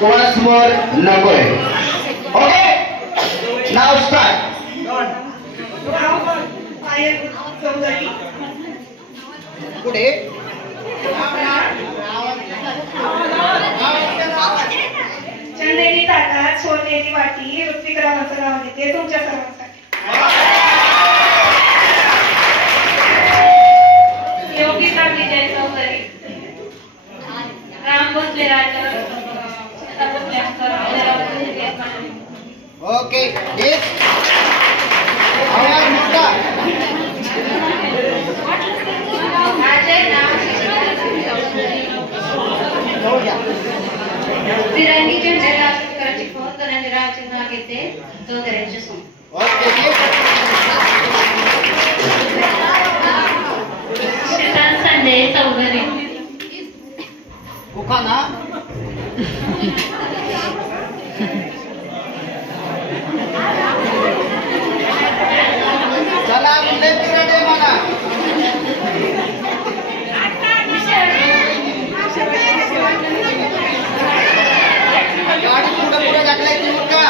once more नकोय. Okay, नाव start. पुढे चंदेरी ताटात सोनेरी वाटी ऋत्विक रावांचं नाव घेते तुमच्या सर्वांसाठी. योगिता विजय चौधरी, राम भोसले राजा, ओके. आवाज मोठा. तिरंगी झेंड्याला शेतकऱ्याची फोन धनंजयरावांचे नाव घेते चौधऱ्यांचे सोंग. श्रीकांत संजय चौधरी, उखाना. चला मुले तिकडे मला. गाडी पुढे पुढे टाकलाय ती मुलगा.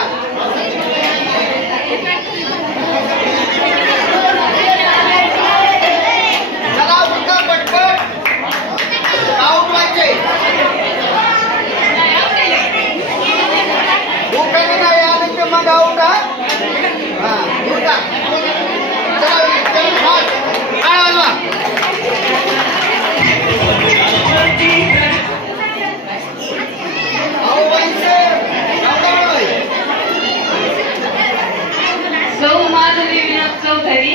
चला मुलगा पटपट आउट व्हायचे. मुलगा नाही आले की मग आउट. हा मुलगा चला आळवा. चौधरी,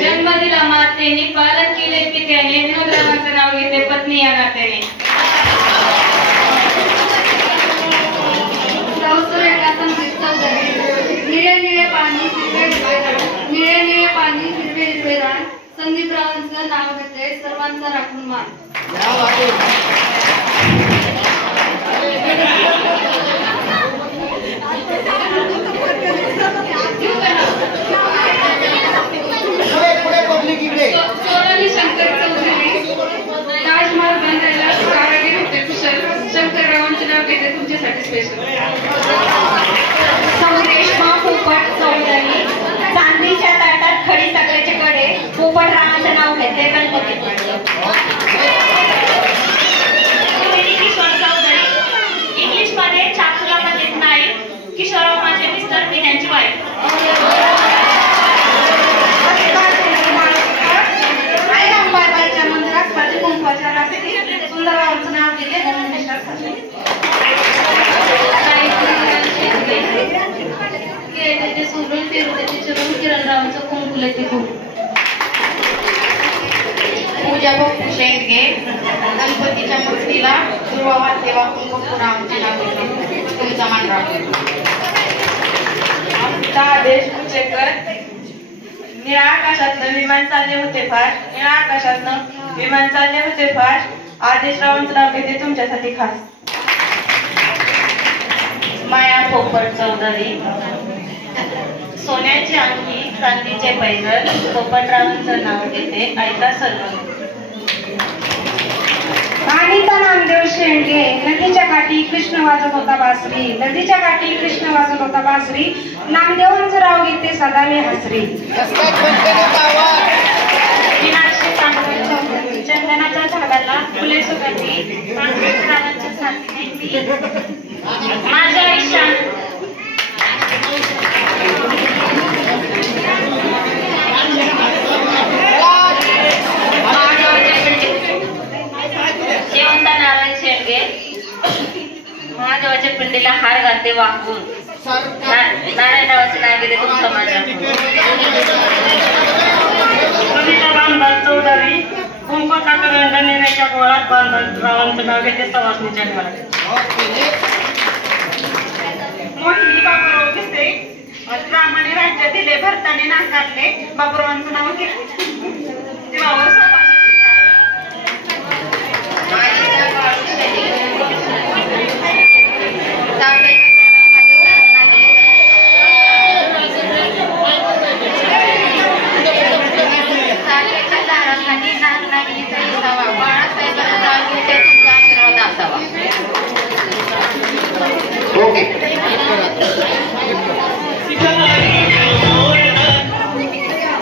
जन्म दिला मातेने, पालन केले पित्याने, विनोदरावांचं नाव घेते पत्नी या नात्याने. निळे निळे पाणी हिरवे हिरवे रान, निळे निळे पाणी हिरवे हिरवे रान, संदीपरावांचं नाव घेते सर्वांचा राखून मान. सोनाली शंकर चौधरी, ताजमहल बांधायला कारागीर होते कुशल, शंकररावांचे नाव घेते तुमच्यासाठी स्पेशल. रेश्मा पोपट चौधरी, चांदीच्या ताटात खडी साखरेचे कडे, पोपटरावांचं नाव घेते गणपती. किशोर चौधरी, इंग्लिश मध्ये चाकूला देत नाही, किशोरराव माझे मिस्टर मी त्यांची वाईफ. सुंदररावांचं नाव घेते सोडून फिरते चिरून किरणरावांचं कुंकुल ते खूप. पूजा बापू शेंडगे, गणपतीच्या मूर्तीला दुर्वावात देवा कुंकुरावांचे नाव घेते तुमचा मानराव. आदेश कुचेकर, निळ्या आकाशातनं विमान चालले होते फास्ट, निळ्या आकाशातनं विमान चालले होते फास्ट, आदेशरावांचं नाव घेते तुमच्यासाठी खास. माया पोपट चौधरी, सोन्याची अंगठी चांदीचे पैजण, पोपटरावांचं नाव घेते ऐका सर्व. अनिता नामदेव शेंडगे, नदीच्या काठी कृष्ण वाजत होता बासरी, नदीच्या काठी कृष्ण वाजत होता बासरी, नामदेवांचं नाव घेते सदा मी हसरी. मीनाक्षी चांदवड चौधरी, चंदनाच्या झाडाला फुले सुगंधी, पांडुरंगाच्या साथीने मी माझ्या आयुष्यात शेवंता नारायण शेंडगे, महादेवाच्या पिंडीला हार घालते वाकून, नारायणरावाचे नाव घेते तुमचं माझ्या. चौधरी, कुंकवाचा करंडा नेण्याच्या गोळात बांधवरावांचं नाव घेते सवासणीच्या घरात. मोहिनी बाबूराव घेते, रामाने राज्य दिले भरताने नाकारले, बाबूरावांचं नाव